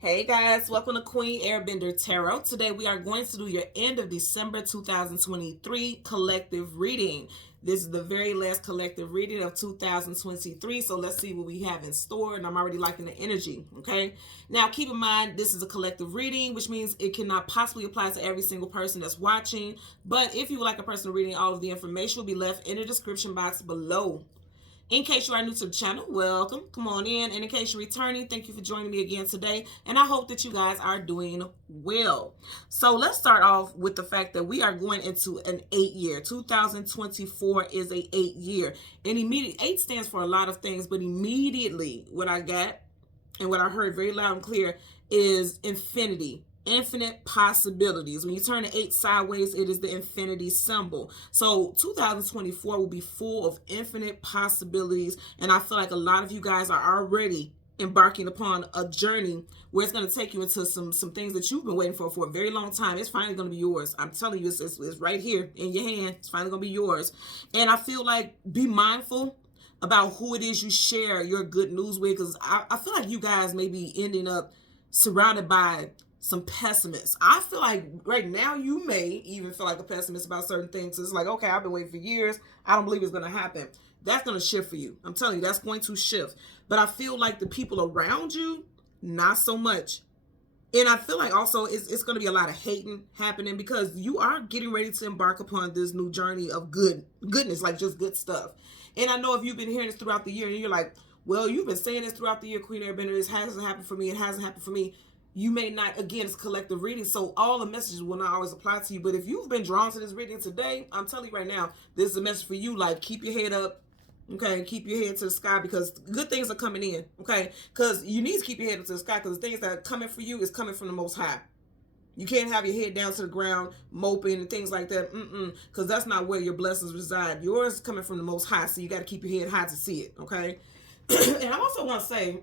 Hey guys, welcome to Queen Airbender Tarot. Today we are going to do your end of December 2023 collective reading. This is the very last collective reading of 2023, so let's see what we have in store, and I'm already liking the energy, okay? Now keep in mind, this is a collective reading, which means it cannot possibly apply to every single person that's watching, but if you would like a personal reading, all of the information will be left in the description box below. In case you are new to the channel, welcome. Come on in. And in case you're returning, thank you for joining me again today. And I hope that you guys are doing well. So let's start off with the fact that we are going into an 8-year. 2024 is a 8-year. And 8 stands for a lot of things, but immediately what I got and what I heard very loud and clear is infinity. Infinite possibilities. When you turn the 8 sideways, it is the infinity symbol. So 2024 will be full of infinite possibilities, and I feel like a lot of you guys are already embarking upon a journey where it's going to take you into some things that you've been waiting for a very long time. It's finally going to be yours. I'm telling you, it's right here in your hand. It's finally going to be yours. And I feel like be mindful about who it is you share your good news with, because I feel like you guys may be ending up surrounded by some pessimists. I feel like right now you may even feel like a pessimist about certain things. It's like, okay, I've been waiting for years. I don't believe it's going to happen. That's going to shift for you. I'm telling you, that's going to shift. But I feel like the people around you, not so much. And I feel like also it's going to be a lot of hating happening because you are getting ready to embark upon this new journey of goodness, like just good stuff. And I know if you've been hearing this throughout the year and you're like, well, you've been saying this throughout the year, Queen Airbender, this hasn't happened for me, it hasn't happened for me. You may not, again, it's collective reading, so all the messages will not always apply to you. But if you've been drawn to this reading today, I'm telling you right now, this is a message for you. Like, keep your head up, okay? Keep your head to the sky because good things are coming in, okay? Because you need to keep your head up to the sky because the things that are coming for you is coming from the Most High. You can't have your head down to the ground, moping and things like that, because that's not where your blessings reside. Yours is coming from the Most High, so you got to keep your head high to see it, okay? And I also want to say...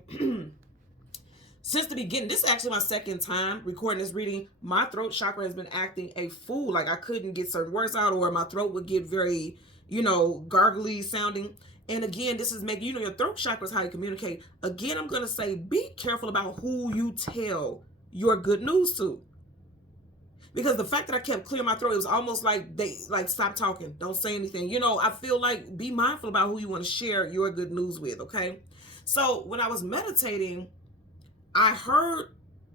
since the beginning, this is actually my second time recording this reading. My throat chakra has been acting a fool. Like I couldn't get certain words out, or my throat would get very, gargly sounding. And again, this is making, your throat chakra is how you communicate. Again, I'm going to say, be careful about who you tell your good news to. Because the fact that I kept clearing my throat, it was almost like they stop talking, don't say anything. I feel like be mindful about who you want to share your good news with, okay? So when I was meditating, I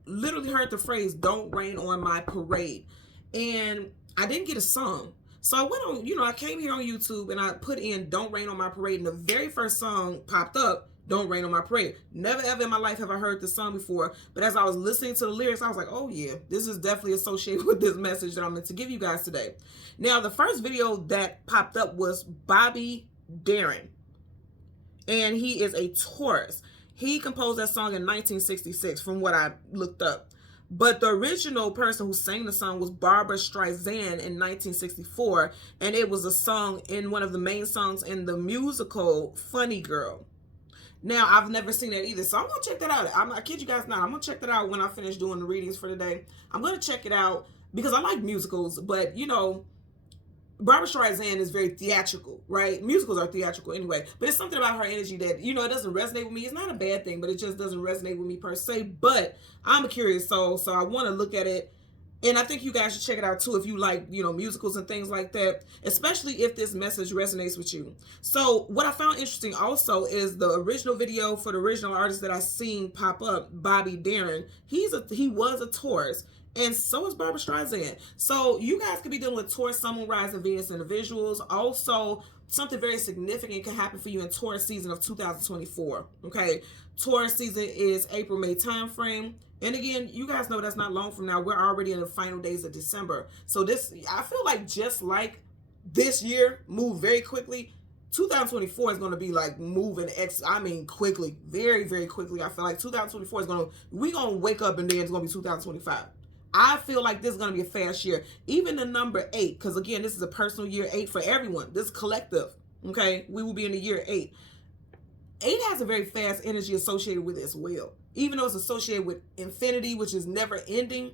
literally heard the phrase, don't rain on my parade. And I didn't get a song. So I went on, I came here on YouTube and I put in don't rain on my parade. And the very first song popped up, don't rain on my parade. Never ever in my life have I heard this song before. But as I was listening to the lyrics, I was like, oh yeah, this is definitely associated with this message that I'm meant to give you guys today. Now, the first video that popped up was Bobby Darin. And he is a Taurus. He composed that song in 1966 from what I looked up. But the original person who sang the song was Barbara Streisand in 1964. And it was a song in one of the main songs in the musical Funny Girl. Now, I've never seen that either. So I'm going to check that out. I kid you guys not. I'm going to check that out when I finish doing the readings for today. I'm going to check it out because I like musicals. But, Barbara Streisand is very theatrical, right? Musicals are theatrical anyway, but it's something about her energy that, it doesn't resonate with me. It's not a bad thing, but it just doesn't resonate with me per se. But I'm a curious soul, so I want to look at it. And I think you guys should check it out too if you like, musicals and things like that, especially if this message resonates with you. So what I found interesting also is the original video for the original artist that I seen pop up, Bobby Darin. He was a Taurus. And so is Barbara Streisand. So you guys could be dealing with Taurus, Sun, Moon, Rising, Venus individuals. Also, something very significant can happen for you in Taurus season of 2024. Okay, Taurus season is April, May time frame. And again, you guys know that's not long from now. We're already in the final days of December. So I feel like just like this year moved very quickly, 2024 is going to be like moving quickly, very, very quickly. I feel like 2024 we're going to wake up and then it's going to be 2025. I feel like this is going to be a fast year. Even the number 8, because again, this is a personal year 8 for everyone. This is collective, okay? We will be in the year 8. 8 has a very fast energy associated with it as well. Even though it's associated with infinity, which is never ending,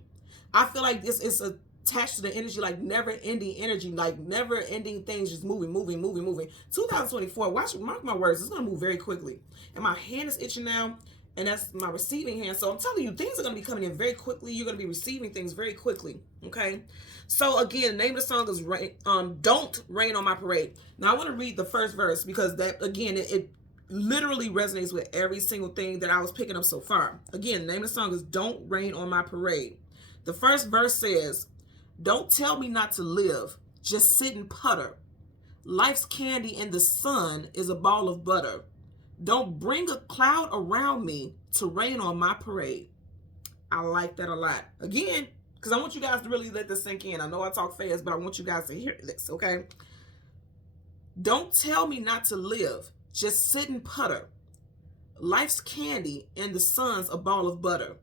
I feel like it's attached to the energy, like never ending energy, like never ending things just moving. 2024, mark my words, it's going to move very quickly. And my hand is itching now. And that's my receiving hand. So I'm telling you, things are going to be coming in very quickly. You're going to be receiving things very quickly. Okay. So again, the name of the song is Don't Rain on My Parade. Now I want to read the first verse because that, again, it literally resonates with every single thing that I was picking up so far. Again, the name of the song is Don't Rain on My Parade. The first verse says, don't tell me not to live, just sit and putter. Life's candy in the sun is a ball of butter. Don't bring a cloud around me to rain on my parade. I like that a lot. Again, because I want you guys to really let this sink in. I know I talk fast, but I want you guys to hear this, okay? Don't tell me not to live. Just sit and putter. Life's candy and the sun's a ball of butter.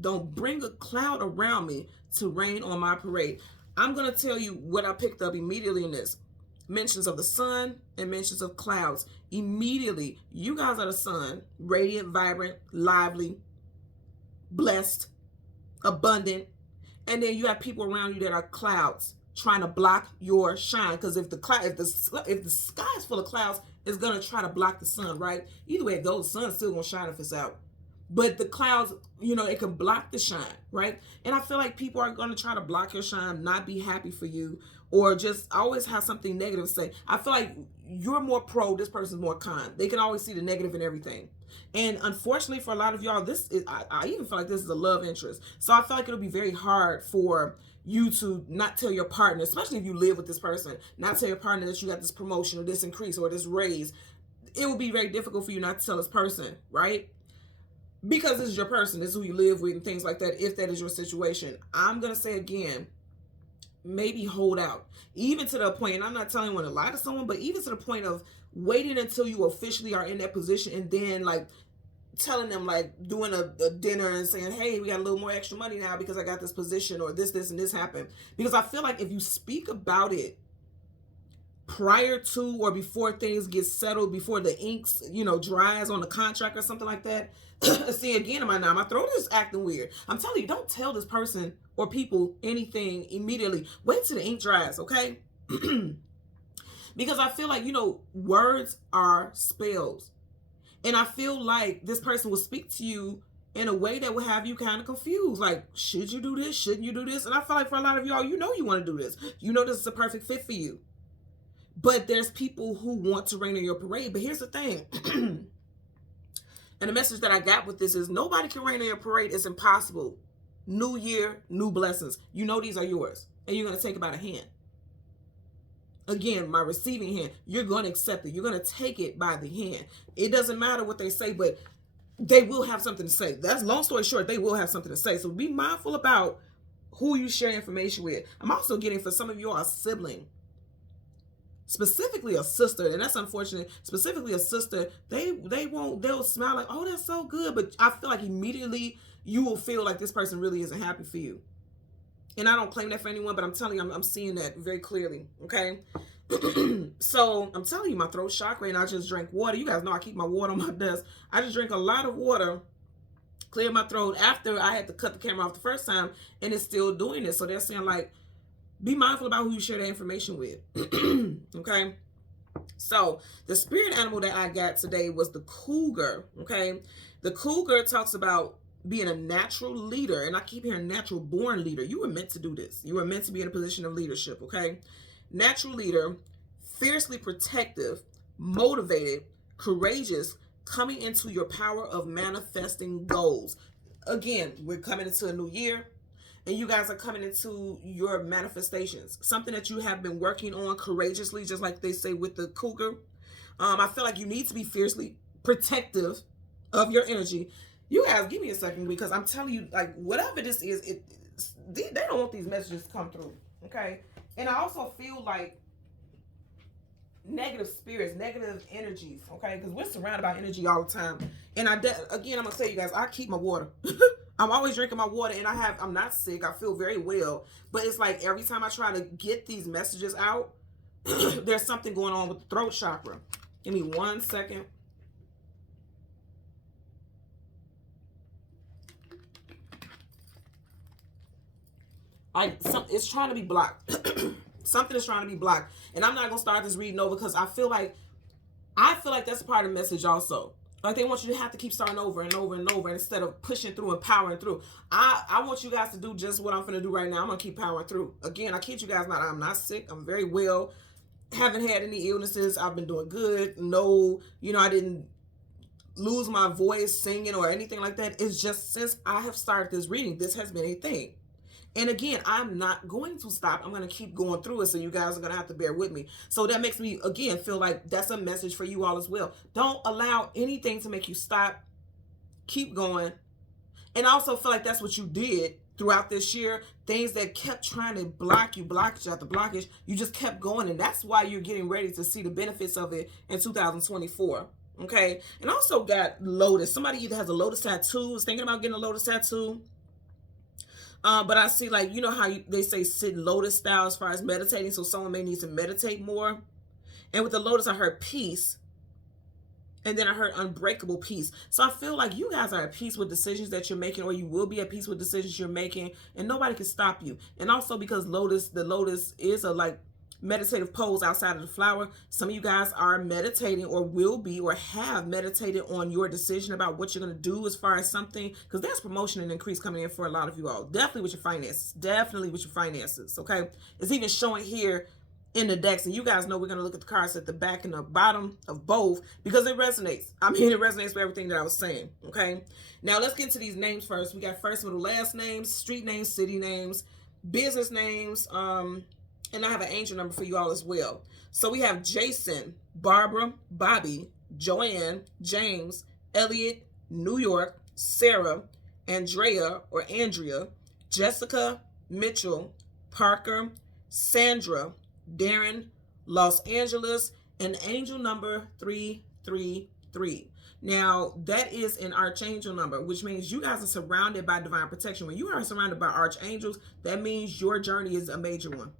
Don't bring a cloud around me to rain on my parade. I'm going to tell you what I picked up immediately in this. Mentions of the sun and mentions of clouds. Immediately, you guys are the sun. Radiant, vibrant, lively, blessed, abundant. And then you have people around you that are clouds trying to block your shine. Because if the sky is full of clouds, it's going to try to block the sun, right? Either way it goes, the sun's still going to shine if it's out. But the clouds, it can block the shine, right? And I feel like people are going to try to block your shine, not be happy for you, or just always have something negative to say. I feel like you're more pro, this person's more con. They can always see the negative in everything. And unfortunately for a lot of y'all, I even feel like this is a love interest. So I feel like it'll be very hard for you to not tell your partner, especially if you live with this person, not tell your partner that you got this promotion or this increase or this raise. It will be very difficult for you not to tell this person, right? Because this is your person, this is who you live with and things like that, if that is your situation. I'm going to say again, maybe hold out. Even to the point, and I'm not telling you to lie to someone, but even to the point of waiting until you officially are in that position and then like telling them, like doing a dinner and saying, hey, we got a little more extra money now because I got this position or this, and this happened. Because I feel like if you speak about it prior to or before things get settled, before the inks, dries on the contract or something like that. See, again, my throat is acting weird. I'm telling you, don't tell this person or people anything immediately. Wait till the ink dries, okay? Because I feel like, words are spells. And I feel like this person will speak to you in a way that will have you kind of confused. Like, should you do this? Shouldn't you do this? And I feel like for a lot of y'all, you want to do this. This is a perfect fit for you. But there's people who want to rain on your parade. But here's the thing. And the message that I got with this is nobody can rain on your parade. It's impossible. New year, new blessings. These are yours. And you're going to take it by the hand. Again, my receiving hand. You're going to accept it. You're going to take it by the hand. It doesn't matter what they say, but they will have something to say. That's long story short. They will have something to say. So be mindful about who you share information with. I'm also getting for some of you a sibling. Specifically a sister, and that's unfortunate. Specifically a sister, they'll smile like, oh, that's so good. But I feel like immediately you will feel like this person really isn't happy for you. And I don't claim that for anyone, but I'm telling you, I'm seeing that very clearly. Okay. So I'm telling you, my throat chakra, and I just drank water. You guys know I keep my water on my desk. I just drank a lot of water, cleared my throat after I had to cut the camera off the first time, and it's still doing it. So they're saying like, be mindful about who you share that information with. Okay. So the spirit animal that I got today was the cougar. Okay. The cougar talks about being a natural leader. And I keep hearing natural born leader. You were meant to do this. You were meant to be in a position of leadership. Okay. Natural leader, fiercely protective, motivated, courageous, coming into your power of manifesting goals. Again, we're coming into a new year. And you guys are coming into your manifestations. Something that you have been working on courageously, just like they say with the cougar. I feel like you need to be fiercely protective of your energy. You guys, give me a second because I'm telling you, like, whatever this is, they don't want these messages to come through, okay? And I also feel like negative spirits, negative energies, okay? Because we're surrounded by energy all the time. And again, I'm going to tell you guys, I keep my water. I'm always drinking my water, and I'm not sick. I feel very well. But it's like every time I try to get these messages out, there's something going on with the throat chakra. Give me 1 second. It's trying to be blocked. Something is trying to be blocked. And I'm not going to start this reading over because I feel like that's a part of the message also. Like they want you to have to keep starting over and over and over instead of pushing through and powering through. I want you guys to do just what I'm going to do right now. I'm going to keep powering through. Again, I kid you guys not. I'm not sick. I'm very well. Haven't had any illnesses. I've been doing good. No, I didn't lose my voice singing or anything like that. It's just since I have started this reading, this has been a thing. And again, I'm not going to stop. I'm going to keep going through it. So you guys are going to have to bear with me. So that makes me, again, feel like that's a message for you all as well. Don't allow anything to make you stop. Keep going. And I also feel like that's what you did throughout this year. Things that kept trying to block you, blockage after blockage, you just kept going. And that's why you're getting ready to see the benefits of it in 2024. Okay. And also got lotus. Somebody either has a lotus tattoo, is thinking about getting a lotus tattoo. But I see, like, how they say sit lotus style as far as meditating. So someone may need to meditate more. And with the lotus, I heard peace. And then I heard unbreakable peace. So I feel like you guys are at peace with decisions that you're making, or you will be at peace with decisions you're making, and nobody can stop you. And also because the lotus is a meditative pose outside of the flower. Some of you guys are meditating or will be or have meditated on your decision about what you're going to do as far as something, because there's promotion and increase coming in for a lot of you all. Definitely with your finances. Okay. It's even showing here in the decks, and you guys know we're going to look at the cards at the back and the bottom of both because it resonates. I mean, it resonates with everything that I was saying. Okay. Now let's get into these names first. We got first, middle, last names, street names, city names, business names, and I have an angel number for you all as well. So we have Jason, Barbara, Bobby, Joanne, James, Elliot, New York, Sarah, Andrea, Jessica, Mitchell, Parker, Sandra, Darren, Los Angeles, and angel number 333. Now, that is an archangel number, which means you guys are surrounded by divine protection. When you are surrounded by archangels, that means your journey is a major one.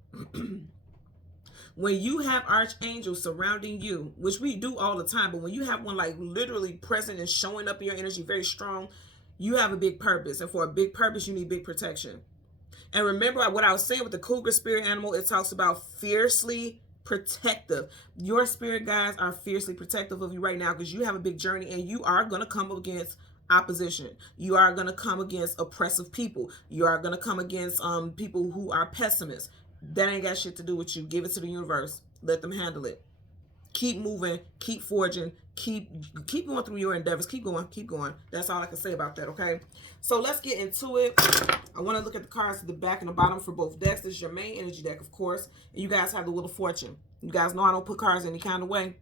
When you have archangels surrounding you, which we do all the time, but when you have one like literally present and showing up in your energy very strong, you have a big purpose. And for a big purpose, you need big protection. And remember what I was saying with the cougar spirit animal, it talks about fiercely protective. Your spirit guides are fiercely protective of you right now because you have a big journey and you are going to come up against opposition. You are going to come against oppressive people. You are going to come against people who are pessimists. That ain't got shit to do with you. Give it to the universe. Let them handle it. Keep moving. Keep forging. Keep going through your endeavors. Keep going. That's all I can say about that, okay? So let's get into it. I want to look at the cards at the back and the bottom for both decks. This is your main energy deck, of course. And you guys have the Wheel of Fortune. You guys know I don't put cards any kind of way.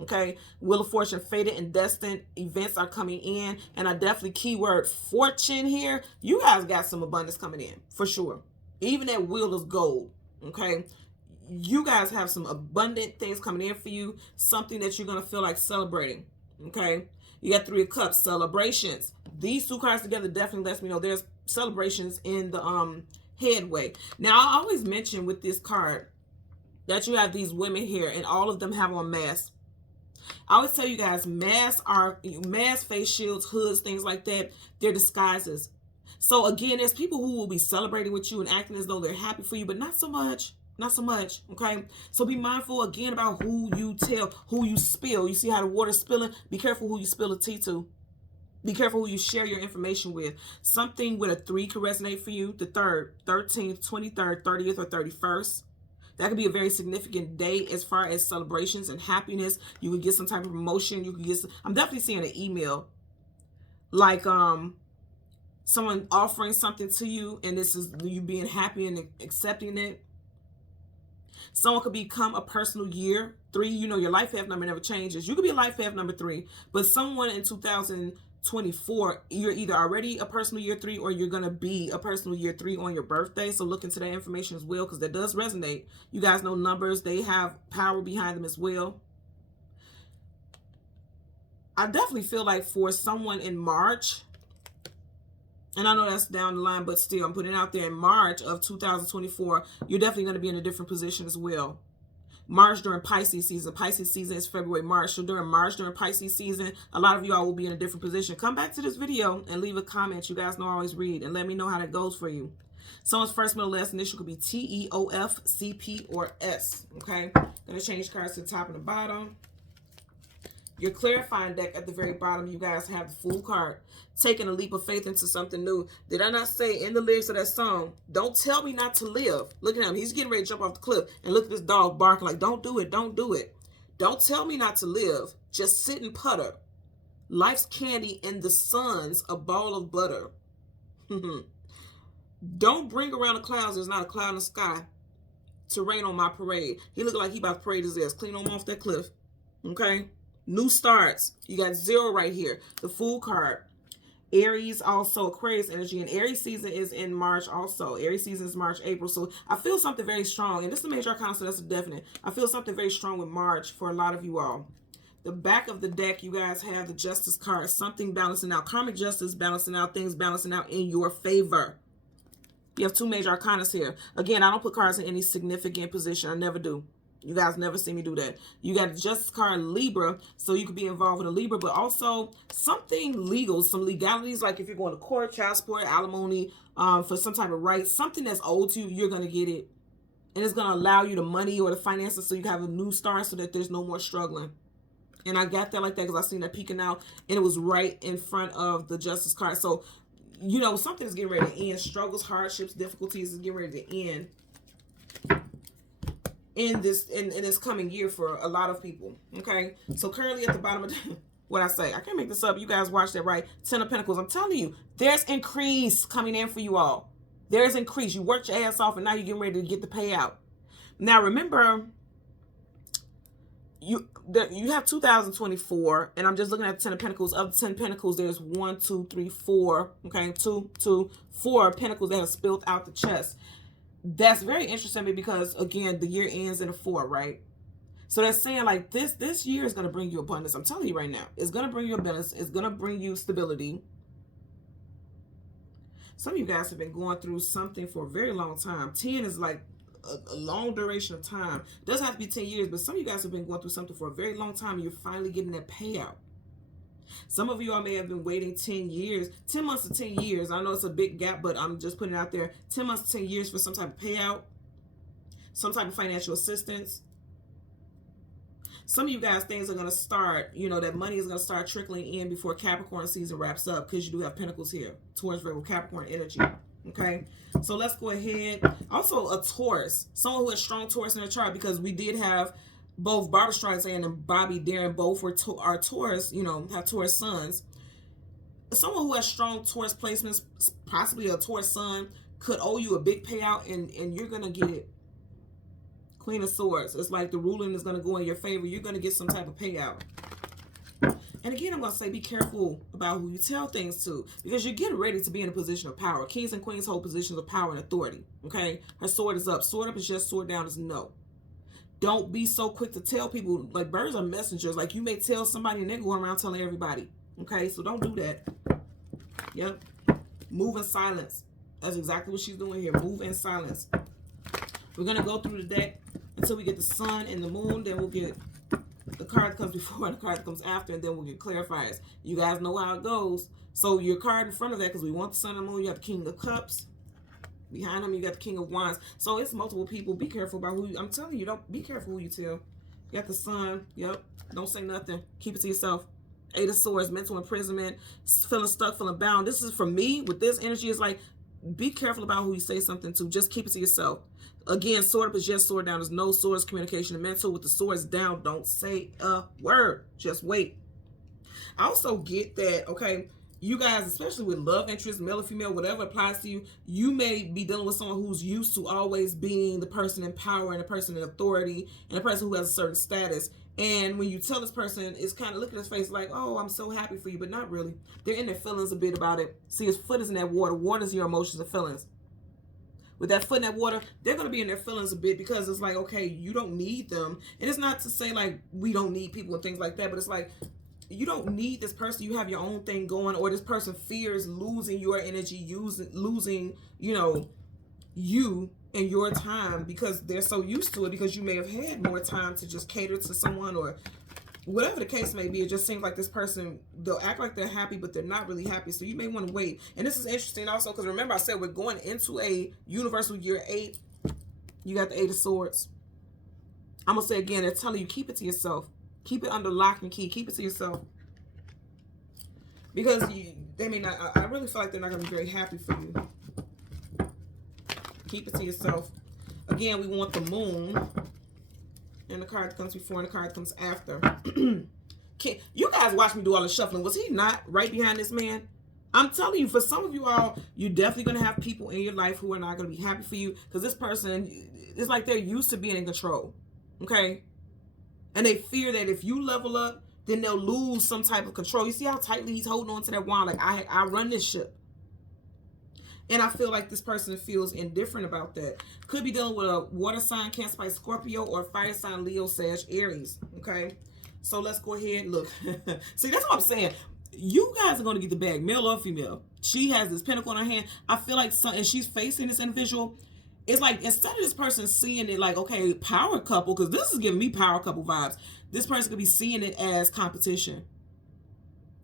Okay? Wheel of Fortune, fated and destined events are coming in. And I definitely keyword fortune here. You guys got some abundance coming in, for sure. Even that wheel is gold. Okay? You guys have some abundant things coming in for you. Something that you're going to feel like celebrating. Okay? You got Three of Cups, celebrations. These two cards together definitely lets me know there's celebrations in the headway. Now, I always mention with this card that you have these women here and all of them have on masks. I always tell you guys, masks, face shields, hoods, things like that. They're disguises. So again, there's people who will be celebrating with you and acting as though they're happy for you, but not so much. Not so much, okay? So be mindful again about who you tell, who you spill. You see how the water's spilling? Be careful who you spill the tea to. Be careful who you share your information with. Something with a 3 could resonate for you. The 3rd, 13th, 23rd, 30th, or 31st. That could be a very significant day as far as celebrations and happiness. You could get some type of promotion. You could get I'm definitely seeing an email. Like someone offering something to you and this is you being happy and accepting it. Someone could become a personal year 3. You know, your life path number never changes. You could be a life path number 3, but someone in 2024, you're either already a personal year 3 or you're going to be a personal year 3 on your birthday. So look into that information as well because that does resonate. You guys know numbers. They have power behind them as well. I definitely feel like for someone in March, and I know that's down the line, but still, I'm putting it out there in March of 2024, you're definitely going to be in a different position as well. March during Pisces season. Pisces season is February, March. So during March, during Pisces season, a lot of y'all will be in a different position. Come back to this video and leave a comment. You guys know I always read. And let me know how that goes for you. Someone's first, middle, last initial could be T, E, O, F, C, P, or S. Okay? Going to change cards to the top and the bottom. Your clarifying deck at the very bottom, you guys have the Fool card. Taking a leap of faith into something new. Did I not say in the lyrics of that song, don't tell me not to live? Look at him. He's getting ready to jump off the cliff. And look at this dog barking like, don't do it, don't do it. Don't tell me not to live. Just sit and putter. Life's candy and the sun's a ball of butter. Don't bring around the clouds. There's not a cloud in the sky to rain on my parade. He looked like he about to parade his ass. Clean him off that cliff. Okay? New starts. You got 0 right here. The Fool card. Aries, also Aquarius energy, and Aries season is in March also. Aries season is March, April. So I feel something very strong, and this is the major arcana, so that's a definite. I feel something very strong with March for a lot of you all. The back of the deck, you guys have the Justice card. Something balancing out. Karmic justice balancing out. Things balancing out in your favor. You have 2 major arcanas here. Again, I don't put cards in any significant position. I never do. You guys never see me do that. You got the Justice card, Libra, so you could be involved with a Libra, but also something legal, some legalities, like if you're going to court, child support, alimony, for some type of right, something that's owed to you, you're going to get it. And it's going to allow you the money or the finances so you can have a new start so that there's no more struggling. And I got that like that because I seen that peeking out, and it was right in front of the Justice card. So, you know, something is getting ready to end. Struggles, hardships, difficulties is getting ready to end in this coming year for a lot of people. Okay, so currently at the bottom of the, what I say, I can't make this up. You guys watch that, right? 10 of Pentacles. I'm telling you, there's increase coming in for you all. There's increase. You worked your ass off, and now you're getting ready to get the payout. Now remember, you have 2024, and I'm just looking at the 10 of Pentacles. Of the 10 Pentacles, there's 1, 2, 3, 4. Okay, 4 Pentacles that have spilled out the chest. That's very interesting because, again, the year ends in a 4, right? So that's saying like this year is going to bring you abundance. I'm telling you right now. It's going to bring you abundance. It's going to bring you stability. Some of you guys have been going through something for a very long time. 10 is like a long duration of time. It doesn't have to be 10 years, but some of you guys have been going through something for a very long time, and you're finally getting that payout. Some of you all may have been waiting 10 years, 10 months to 10 years. I know it's a big gap, but I'm just putting it out there. 10 months to 10 years for some type of payout, some type of financial assistance. Some of you guys, things are going to start, you know, that money is going to start trickling in before Capricorn season wraps up, because you do have Pentacles here, Taurus, Virgo, Capricorn energy. Okay, so let's go ahead. Also a Taurus, someone who has strong Taurus in their chart, because we did have both Barbara Streisand and Bobby Darin, both were are Taurus, you know, have Taurus sons. Someone who has strong Taurus placements, possibly a Taurus sun, could owe you a big payout, and you're going to get it. Queen of Swords. It's like the ruling is going to go in your favor. You're going to get some type of payout. And again, I'm going to say be careful about who you tell things to, because you're getting ready to be in a position of power. Kings and queens hold positions of power and authority. Okay? Her sword is up. Sword up is yes, sword down is no. Don't be so quick to tell people. Like, birds are messengers. Like, you may tell somebody and they're going around telling everybody. Okay? So don't do that. Yep. Move in silence. That's exactly what she's doing here. Move in silence. We're going to go through the deck until we get the sun and the moon. Then we'll get the card that comes before and the card that comes after. And then we'll get clarifiers. You guys know how it goes. So your card in front of that, because we want the sun and the moon, you have the King of Cups. Behind them, you got the King of Wands. So it's multiple people. Be careful about who you, I'm telling you, don't be careful who you tell. You got the Sun. Yep. Don't say nothing. Keep it to yourself. 8 of Swords, mental imprisonment, feeling stuck, feeling bound. This is for me with this energy. It's like, be careful about who you say something to. Just keep it to yourself. Again, sword up is yes, sword down is no. Swords, communication, and mental. With the swords down, don't say a word. Just wait. I also get that, okay, you guys, especially with love interest, male or female, whatever applies to you, you may be dealing with someone who's used to always being the person in power and the person in authority and the person who has a certain status. And when you tell this person, it's kind of look at his face like, oh, I'm so happy for you, but not really. They're in their feelings a bit about it. See, his foot is in that water. Water is your emotions and feelings. With that foot in that water, they're going to be in their feelings a bit, because it's like, okay, you don't need them. And it's not to say like we don't need people and things like that, but it's like, you don't need this person. You have your own thing going, or this person fears losing your energy, losing, you know, you and your time, because they're so used to it, because you may have had more time to just cater to someone, or whatever the case may be. It just seems like this person, they'll act like they're happy, but they're not really happy. So you may want to wait. And this is interesting also, because remember I said we're going into a universal year 8. You got the 8 of Swords. I'm going to say again, they're telling you, keep it to yourself. Keep it under lock and key. Keep it to yourself. Because they may not, I really feel like they're not going to be very happy for you. Keep it to yourself. Again, we want the moon. And the card that comes before and the card that comes after. You guys watch me do all the shuffling. Was he not right behind this man? I'm telling you, for some of you all, you're definitely going to have people in your life who are not going to be happy for you. Because this person, it's like they're used to being in control. Okay? And they fear that if you level up, then they'll lose some type of control. You see how tightly he's holding on to that wand? Like, I run this ship. And I feel like this person feels indifferent about that. Could be dealing with a water sign, Cancer, Pisces, Scorpio, or fire sign, Leo, Sag, Aries. Okay? So let's go ahead and look. See, that's what I'm saying. You guys are going to get the bag, male or female. She has this pentacle in her hand. I feel like, and she's facing this individual. It's like, instead of this person seeing it like, okay, power couple, because this is giving me power couple vibes. This person could be seeing it as competition.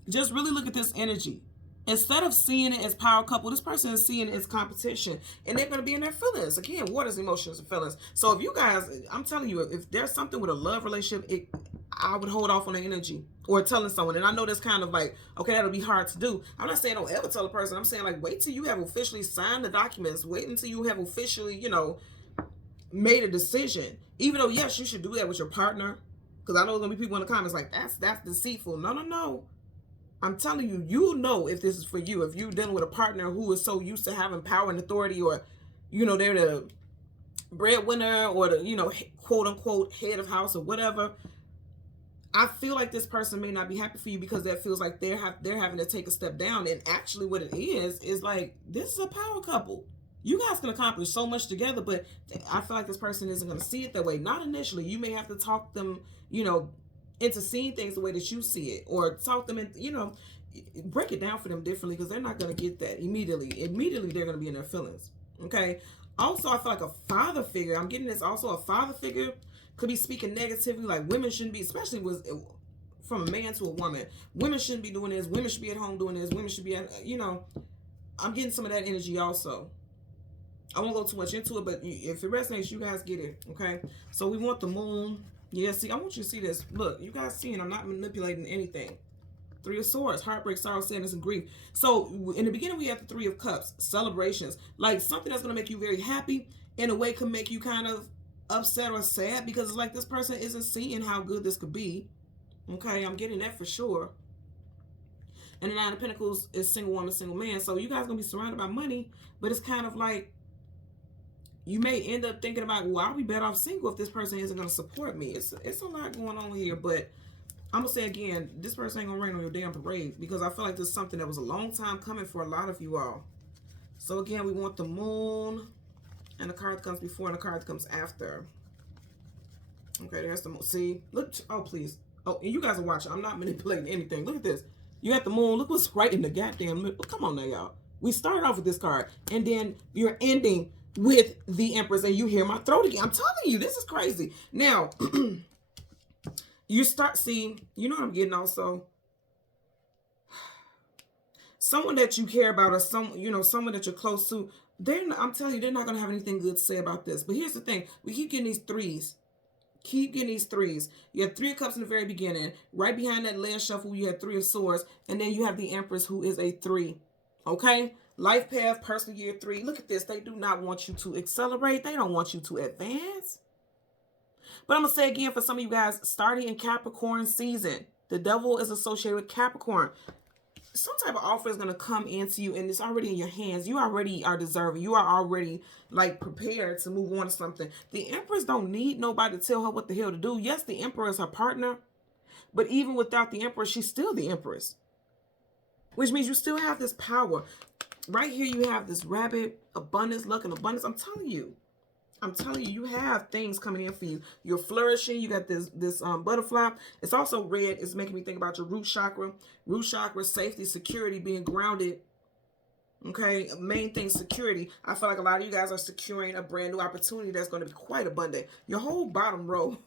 Just really look at this energy. Instead of seeing it as power couple, this person is seeing it as competition. And they're going to be in their feelings. Again, water's emotions and feelings. So if you guys, I'm telling you, if there's something with a love relationship, I would hold off on the energy or telling someone. And I know that's kind of like, okay, that'll be hard to do. I'm not saying don't ever tell a person. I'm saying, like, wait till you have officially signed the documents. Wait until you have officially, you know, made a decision. Even though, yes, you should do that with your partner. Because I know there's going to be people in the comments like, that's deceitful. No. I'm telling you, you know if this is for you. If you're dealing with a partner who is so used to having power and authority, or, you know, they're the breadwinner or the, you know, quote unquote head of house or whatever. I feel like this person may not be happy for you because that feels like they're having to take a step down. And actually what it is like, this is a power couple. You guys can accomplish so much together, but I feel like this person isn't going to see it that way. Not initially. You may have to talk them, you know, into seeing things the way that you see it, or talk them in, you know, break it down for them differently, because they're not going to get that immediately. Immediately, they're going to be in their feelings. Okay. Also, I feel like a father figure, I'm getting this, also a father figure could be speaking negatively, like women shouldn't be, especially from a man to a woman. Women shouldn't be doing this. Women should be at home doing this. Women should be at, you know, I'm getting some of that energy also. I won't go too much into it, but if it resonates, you guys get it. Okay. So we want the moon. Yeah, see, I want you to see this. Look, you guys seeing, I'm not manipulating anything. Three of Swords, heartbreak, sorrow, sadness, and grief. So in the beginning, we have the Three of Cups, celebrations. Like something that's going to make you very happy, in a way could make you kind of upset or sad, because it's like this person isn't seeing how good this could be. Okay, I'm getting that for sure. And the Nine of Pentacles is single woman, single man. So you guys going to be surrounded by money, but it's kind of like, you may end up thinking about, well, I'll be better off single if this person isn't going to support me. It's a lot going on here, but I'm going to say again, this person ain't going to rain on your damn parade, because I feel like this is something that was a long time coming for a lot of you all. So again, we want the moon, and the card that comes before and the card that comes after. Okay, there's the moon. See? Look. Oh, please. Oh, and you guys are watching. I'm not manipulating anything. Look at this. You got the moon. Look what's right in the goddamn middle. Come on now, y'all. We started off with this card, and then you're ending with the Empress, and you hear my throat again. I'm telling you, this is crazy. Now, you start seeing, you know what I'm getting also? Someone that you care about, or someone that you're close to, I'm telling you, they're not going to have anything good to say about this. But here's the thing. We keep getting these threes. Keep getting these threes. You have Three of Cups in the very beginning. Right behind that land shuffle, you have Three of Swords. And then you have the Empress, who is a 3. Okay? Life path, personal year 3. Look at this. They do not want you to accelerate. They don't want you to advance. But I'm going to say again, for some of you guys, starting in Capricorn season, the devil is associated with Capricorn. Some type of offer is going to come into you, and it's already in your hands. You already are deserving. You are already, like, prepared to move on to something. The Empress don't need nobody to tell her what the hell to do. Yes, the Emperor is her partner, but even without the Emperor, she's still the Empress, which means you still have this power. Right here, you have this rabbit, abundance, luck, and abundance. I'm telling you, you have things coming in for you. You're flourishing. You got this butterfly. It's also red. It's making me think about your root chakra. Root chakra, safety, security, being grounded. Okay, main thing, security. I feel like a lot of you guys are securing a brand new opportunity that's going to be quite abundant. Your whole bottom row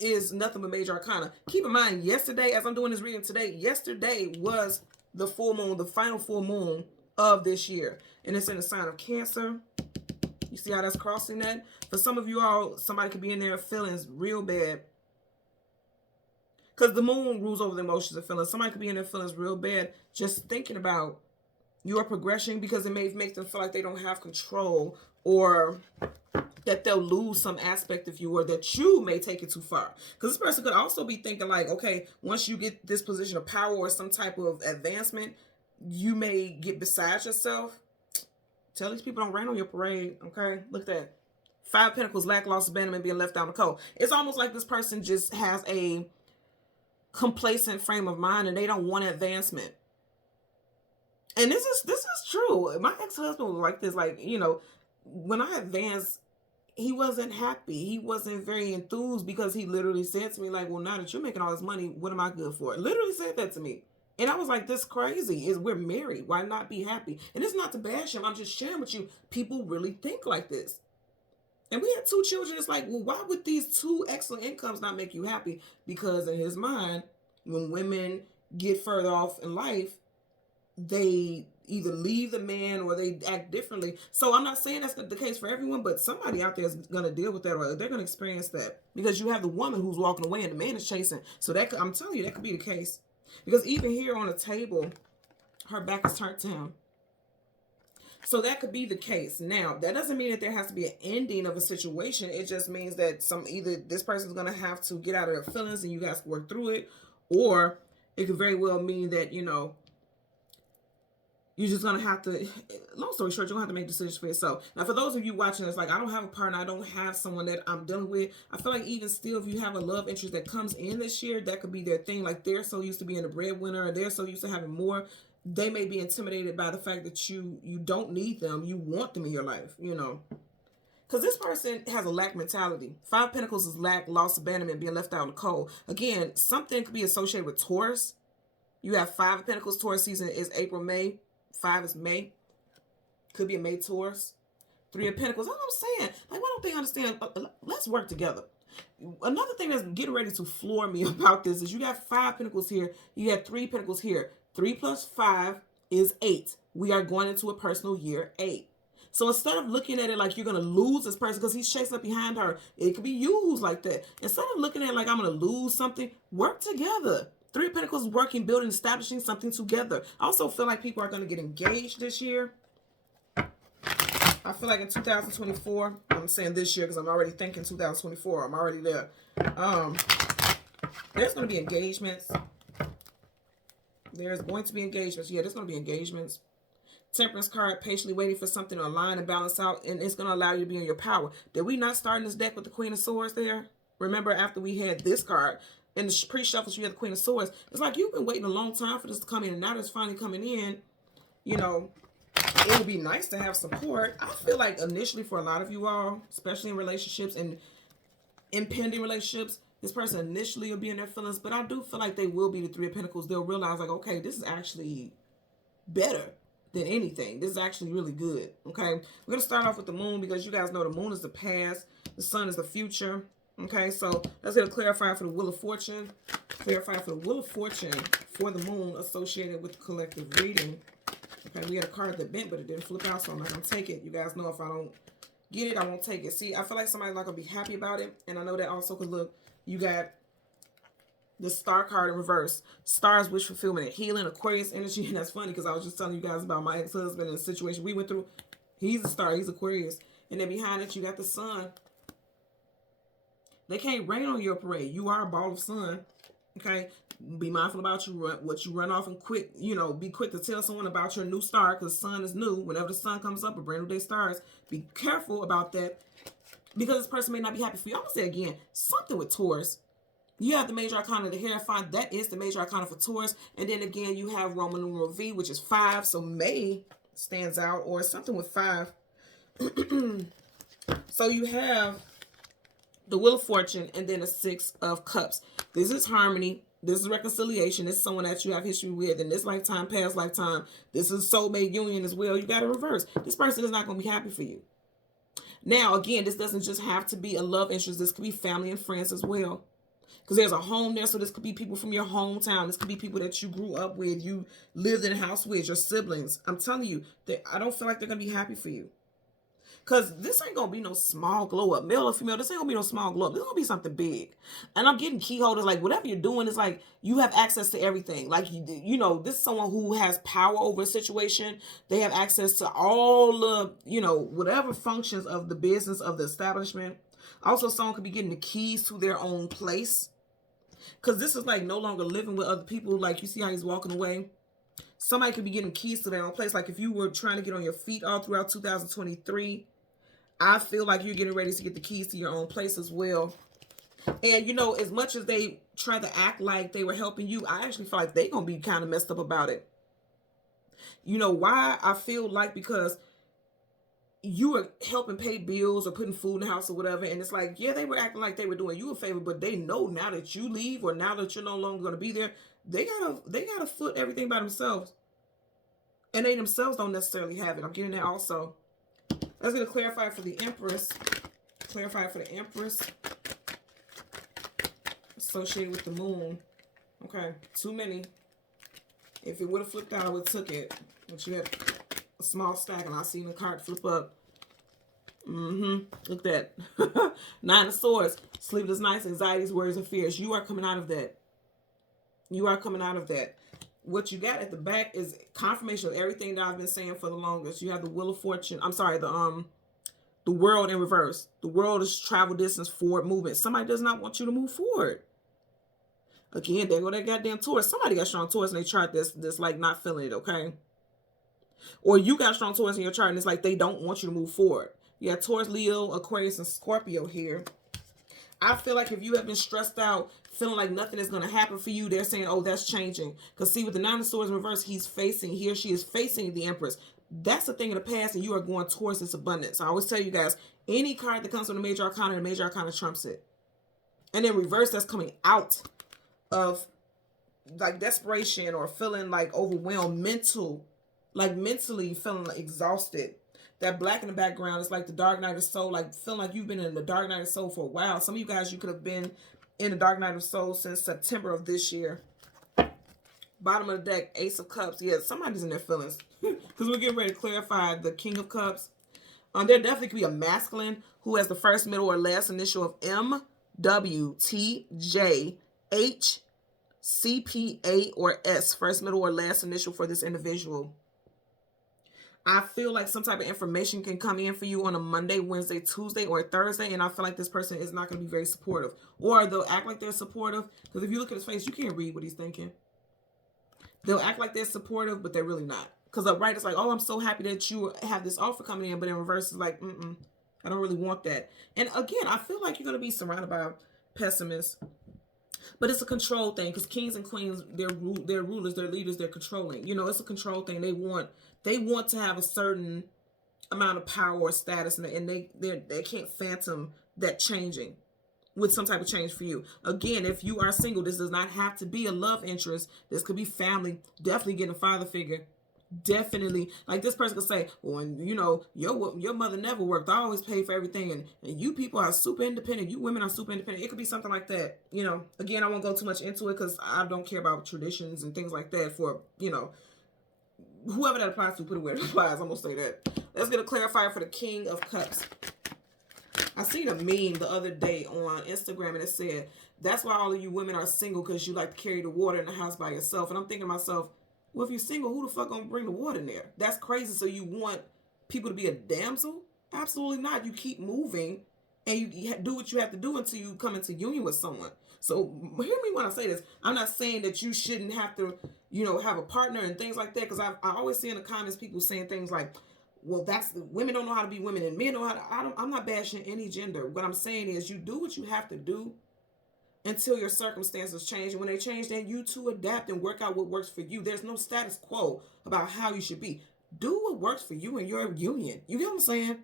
is nothing but major arcana. Keep in mind, yesterday, as I'm doing this reading today, yesterday was the full moon, the final full moon of this year, and it's in the sign of Cancer. You see how that's crossing that? For some of you all, somebody could be in their feelings real bad. Because the moon rules over the emotions and feelings. Somebody could be in their feelings real bad just thinking about your progression, because it may make them feel like they don't have control, or that they'll lose some aspect of you, or that you may take it too far. Because this person could also be thinking like, okay, once you get this position of power or some type of advancement, you may get beside yourself. Tell these people don't rain on your parade, okay? Look at that. 5 of Pentacles, lack, loss, abandonment, being left out in the cold. It's almost like this person just has a complacent frame of mind and they don't want advancement. And this is true. My ex-husband was like this. Like, you know, when I advanced, he wasn't happy. He wasn't very enthused, because he literally said to me, like, well, now that you're making all this money, what am I good for? Literally said that to me. And I was like, this crazy. We're married. Why not be happy? And it's not to bash him. I'm just sharing with you. People really think like this. And we had 2 children. It's like, well, why would these 2 excellent incomes not make you happy? Because in his mind, when women get further off in life, they either leave the man or they act differently. So I'm not saying that's the case for everyone, but somebody out there is going to deal with that, or they're going to experience that, because you have the woman who's walking away and the man is chasing. So that I'm telling you, that could be the case. Because even here on the table, her back is turned to him. So that could be the case. Now, that doesn't mean that there has to be an ending of a situation. It just means that either this person's going to have to get out of their feelings and you guys work through it, or it could very well mean that, you know, you're just going to have to, long story short, you're going to have to make decisions for yourself. Now, for those of you watching this, like, I don't have a partner, I don't have someone that I'm dealing with. I feel like even still, if you have a love interest that comes in this year, that could be their thing. Like, they're so used to being a breadwinner, or they're so used to having more. They may be intimidated by the fact that you don't need them. You want them in your life, you know. Because this person has a lack mentality. 5 of Pentacles is lack, loss, abandonment, being left out in the cold. Again, something could be associated with Taurus. You have 5 of Pentacles. Taurus season is April, May. 5 is May. Could be a May Taurus. 3 of Pentacles. That's what I'm saying. Like, why don't they understand? Let's work together. Another thing that's getting ready to floor me about this is you got 5 Pentacles here. You got 3 Pentacles here. 3 plus 5 is 8. We are going into a personal year 8. So instead of looking at it like you're going to lose this person because he's chasing up behind her, it could be you who's like that. Instead of looking at it like I'm going to lose something, work together. 3 of Pentacles, working, building, establishing something together. I also feel like people are going to get engaged this year. I feel like in 2024, I'm saying this year because I'm already thinking 2024. I'm already there. There's going to be engagements. There's going to be engagements. Yeah, there's going to be engagements. Temperance card, patiently waiting for something to align and balance out, and it's going to allow you to be in your power. Did we not start in this deck with the Queen of Swords there? Remember, after we had this card, in the pre-shuffles, you had the Queen of Swords. It's like you've been waiting a long time for this to come in, and now that it's finally coming in, you know, it would be nice to have support. I feel like initially for a lot of you all, especially in relationships and impending relationships, this person initially will be in their feelings, but I do feel like they will be the 3 of Pentacles. They'll realize, like, okay, this is actually better than anything. This is actually really good, okay? We're going to start off with the moon because you guys know the moon is the past. The sun is the future, okay? So let's get a clarifier for the Wheel of Fortune. Clarifier for the Wheel of Fortune for the moon associated with the collective reading. Okay, we had a card that bent, but it didn't flip out, so I'm not going to take it. You guys know if I don't get it, I won't take it. See, I feel like somebody's not going to be happy about it, and I know that also because, look, you got the Star card in reverse. Stars, wish fulfillment and healing, Aquarius energy. And that's funny because I was just telling you guys about my ex-husband and the situation we went through. He's a star. He's Aquarius. And then behind it, you got the sun. They can't rain on your parade. You are a ball of sun. Okay? Be mindful about what you run off and quick, you know, be quick to tell someone about your new star because the sun is new. Whenever the sun comes up, a brand new day starts. Be careful about that because this person may not be happy for you. I'm going to say again, something with Taurus. You have the major arcana of the Hierophant. That is the major arcana for Taurus. And then again, you have Roman numeral V, which is 5. So May stands out, or something with 5. So you have the Wheel of Fortune and then a 6 of Cups. This is harmony. This is reconciliation. This is someone that you have history with in this lifetime, past lifetime. This is soulmate union as well. You got to reverse. This person is not going to be happy for you. Now, again, this doesn't just have to be a love interest. This could be family and friends as well. Because there's a home there, so this could be people from your hometown. This could be people that you grew up with, you lived in a house with, your siblings. I'm telling you, I don't feel like they're going to be happy for you. Because this ain't gonna be no small glow up, male or female. This ain't gonna be no small glow up. This is gonna be something big. And I'm getting key holders. Like whatever you're doing is like you have access to everything. Like you know, this is someone who has power over a situation. They have access to all the whatever functions of the business of the establishment. Also, someone could be getting the keys to their own place. Because this is like no longer living with other people. Like you see how he's walking away. Somebody could be getting keys to their own place. Like if you were trying to get on your feet all throughout 2023. I feel like you're getting ready to get the keys to your own place as well. And, as much as they try to act like they were helping you, I actually feel like they're going to be kind of messed up about it. You know why? I feel like because you were helping pay bills or putting food in the house or whatever. And it's like, yeah, they were acting like they were doing you a favor, but they know now that you leave or now that you're no longer going to be there, they gotta foot everything by themselves. And they themselves don't necessarily have it. I'm getting that also. Let's get a clarify for the Empress. Clarify for the Empress. Associated with the Moon. Okay, too many. If it would have flipped out, I would have took it. But you had a small stack, and I seen the card flip up. Look at that. 9 of Swords. Sleepless nights, anxieties, worries, and fears. You are coming out of that. You are coming out of that. What you got at the back is confirmation of everything that I've been saying for the longest. You have the Wheel of Fortune. I'm sorry, the World in reverse. The World is travel distance, forward movement. Somebody does not want you to move forward. Again, there go that goddamn Taurus. Somebody got strong Taurus in their chart that's like not feeling it, okay? Or you got strong Taurus in your chart and it's like they don't want you to move forward. You got Taurus, Leo, Aquarius, and Scorpio here. I feel like if you have been stressed out, feeling like nothing is going to happen for you, they're saying, oh, that's changing. Because see, with the 9 of Swords in reverse, he or she is facing the Empress. That's a thing of the past, and you are going towards this abundance. I always tell you guys, any card that comes from the Major Arcana, the Major Arcana trumps it. And then reverse, that's coming out of like desperation or feeling like overwhelmed, mentally feeling like exhausted. That black in the background is like the Dark Night of Soul, like feeling like you've been in the Dark Night of Soul for a while. Some of you guys, you could have been in the Dark Night of Soul since September of this year. Bottom of the deck, Ace of Cups. Yeah, somebody's in their feelings. Because we're getting ready to clarify the King of Cups. There definitely could be a masculine who has the first, middle, or last initial of M, W, T, J, H, C, P, A, or S. First, middle, or last initial for this individual. I feel like some type of information can come in for you on a Monday, Wednesday, Tuesday, or Thursday, and I feel like this person is not going to be very supportive. Or they'll act like they're supportive, because if you look at his face, you can't read what he's thinking. They'll act like they're supportive, but they're really not. Because upright, it's like, oh, I'm so happy that you have this offer coming in, but in reverse, it's like, I don't really want that. And again, I feel like you're going to be surrounded by pessimists. But it's a control thing, because kings and queens, they're rulers, they're leaders, they're controlling. It's a control thing. They want to have a certain amount of power or status, and they can't phantom that changing with some type of change for you. Again, if you are single, this does not have to be a love interest. This could be family. Definitely getting a father figure. Definitely, like this person could say, well, your mother never worked. I always paid for everything, and you people are super independent. You women are super independent. It could be something like that. Again, I won't go too much into it because I don't care about traditions and things like that for, whoever that applies to, put it where it applies. I'm going to say that. Let's get a clarifier for the King of Cups. I seen a meme the other day on Instagram, and it said, that's why all of you women are single, because you like to carry the water in the house by yourself. And I'm thinking to myself, well, if you're single, who the fuck gonna bring the water in there? That's crazy. So you want people to be a damsel? Absolutely not. You keep moving, and you do what you have to do until you come into union with someone. So hear me when I say this. I'm not saying that you shouldn't have to, have a partner and things like that. Because I always see in the comments people saying things like, well, women don't know how to be women and men know how to. I'm not bashing any gender. What I'm saying is you do what you have to do until your circumstances change. And when they change, then you too adapt and work out what works for you. There's no status quo about how you should be. Do what works for you and your union. You get what I'm saying?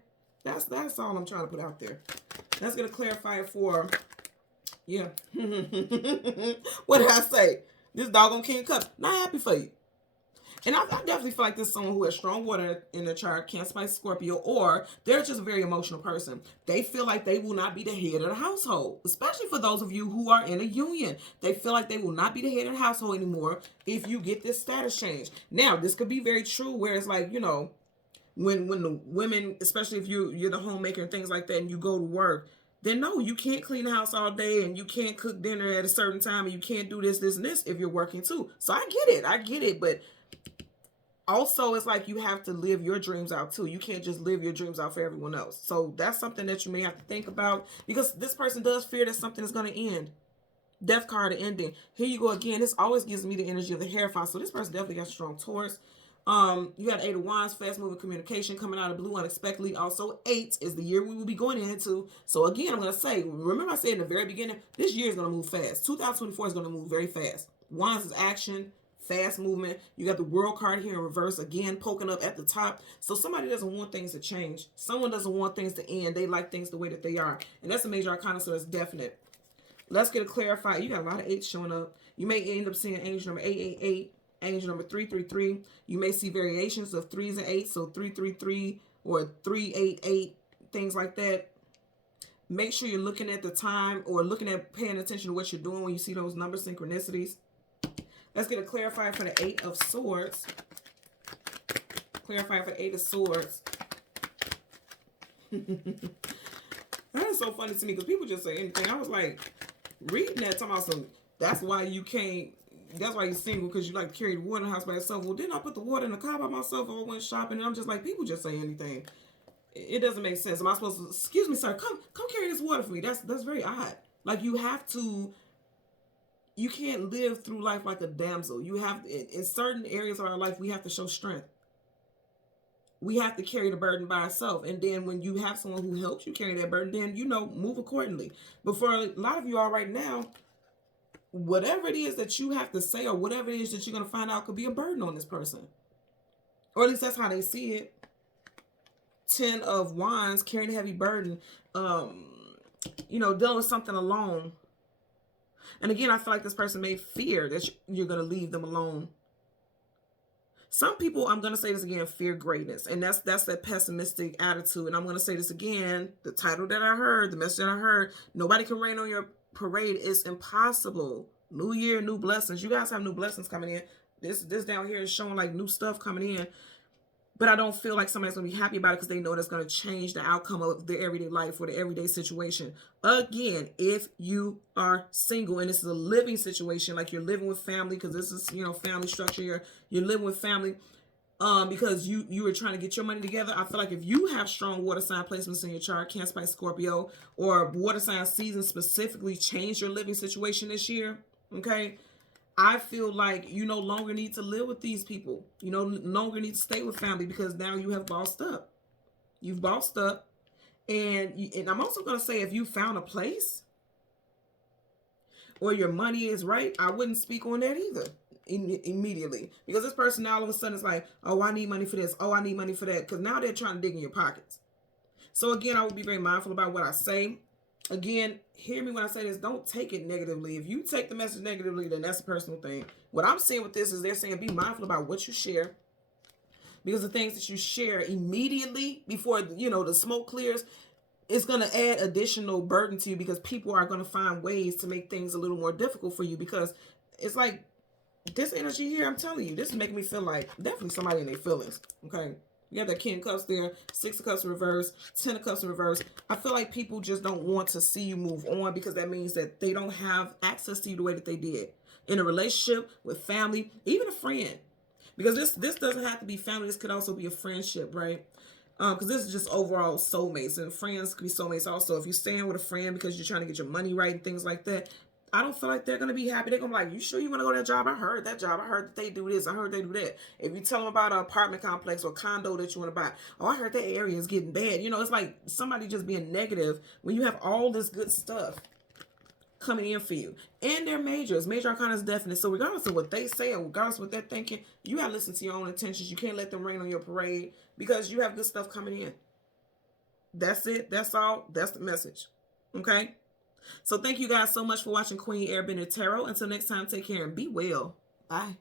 That's all I'm trying to put out there. Let's get a clarifier for, yeah. What did I say? This doggone King of Cups. Not happy for you. And I definitely feel like this is someone who has strong water in their chart, Cancer, Pisces, Scorpio, or they're just a very emotional person. They feel like they will not be the head of the household, especially for those of you who are in a union. They feel like they will not be the head of the household anymore if you get this status change. Now, this could be very true where it's like, when the women, especially if you're the homemaker and things like that, and you go to work, then no, you can't clean the house all day, and you can't cook dinner at a certain time, and you can't do this, this, and this if you're working too. So I get it, but also it's like you have to live your dreams out too. You can't just live your dreams out for everyone else. So that's something that you may have to think about, because this person does fear that something is going to end. Death card of ending. Here you go again. This always gives me the energy of the Hierophant. So this person definitely got strong Taurus. You got 8 of Wands, fast moving communication coming out of blue unexpectedly. Also, 8 is the year we will be going into. So again, I'm going to say, remember I said in the very beginning, this year is going to move fast. 2024 is going to move very fast. Wands is action, fast movement. You got the World card here in reverse again, poking up at the top. So somebody doesn't want things to change. Someone doesn't want things to end. They like things the way that they are. And that's a major arcana, so that's definite. Let's get it clarified. You got a lot of 8s showing up. You may end up seeing angel number 888, angel number 333. You may see variations of 3s and 8s, so 333 or 388, things like that. Make sure you're looking at the time or paying attention to what you're doing when you see those number synchronicities. Let's get it clarified for the 8 of Swords. Clarified for the 8 of Swords. That is so funny to me because people just say anything. I was like, reading that, talking about some, that's why you that's why you're single, because you like to carry the water in the house by yourself. Well, didn't I put the water in the car by myself or I went shopping? And I'm just like, people just say anything. It doesn't make sense. Am I supposed to, excuse me, sir, come carry this water for me? That's very odd. Like, you can't live through life like a damsel. You have, in certain areas of our life, we have to show strength. We have to carry the burden by ourselves. And then when you have someone who helps you carry that burden, then, move accordingly. But for a lot of you all right now, whatever it is that you have to say or whatever it is that you're going to find out could be a burden on this person. Or at least that's how they see it. 10 of Wands, carrying a heavy burden, dealing with something alone. And again, I feel like this person may fear that you're going to leave them alone. Some people, I'm going to say this again, fear greatness. And that's that pessimistic attitude. And I'm going to say this again, the title that I heard, the message that I heard, nobody can rain on your parade. Is impossible. New year, new blessings. You guys have new blessings coming in. This down here is showing like new stuff coming in. But I don't feel like somebody's going to be happy about it because they know that's going to change the outcome of their everyday life or the everyday situation. Again, if you are single and this is a living situation, like you're living with family, because this is, family structure, you're living with family because you were trying to get your money together. I feel like if you have strong water sign placements in your chart, Cancer, Pisces, Scorpio, or water sign season specifically change your living situation this year, okay? I feel like you no longer need to live with these people. You no longer need to stay with family because now you have bossed up. You've bossed up. And I'm also going to say, if you found a place or your money is right, I wouldn't speak on that either immediately. Because this person now all of a sudden is like, oh, I need money for this. Oh, I need money for that. Because now they're trying to dig in your pockets. So again, I would be very mindful about what I say. Again, hear me when I say this. Don't take it negatively. If you take the message negatively, then that's a personal thing. What I'm saying with this is they're saying be mindful about what you share. Because the things that you share immediately before, the smoke clears, it's going to add additional burden to you because people are going to find ways to make things a little more difficult for you. Because it's like this energy here, I'm telling you, this is making me feel like definitely somebody in their feelings. Okay. You have that King of Cups there, 6 of Cups in reverse, 10 of Cups in reverse. I feel like people just don't want to see you move on because that means that they don't have access to you the way that they did. In a relationship, with family, even a friend. Because this doesn't have to be family. This could also be a friendship, right? Because this is just overall soulmates. And friends could be soulmates also. If you're staying with a friend because you're trying to get your money right and things like that, I don't feel like they're going to be happy. They're going to be like, you sure you want to go to that job? I heard that job. I heard that they do this. I heard they do that. If you tell them about an apartment complex or condo that you want to buy, oh, I heard that area is getting bad. It's like somebody just being negative when you have all this good stuff coming in for you. And they're majors. Major arcana is definite. So regardless of what they say or regardless of what they're thinking, you got to listen to your own intentions. You can't let them rain on your parade because you have good stuff coming in. That's it. That's all. That's the message. Okay? So thank you guys so much for watching Queen Airbender Tarot. Until next time, take care and be well. Bye.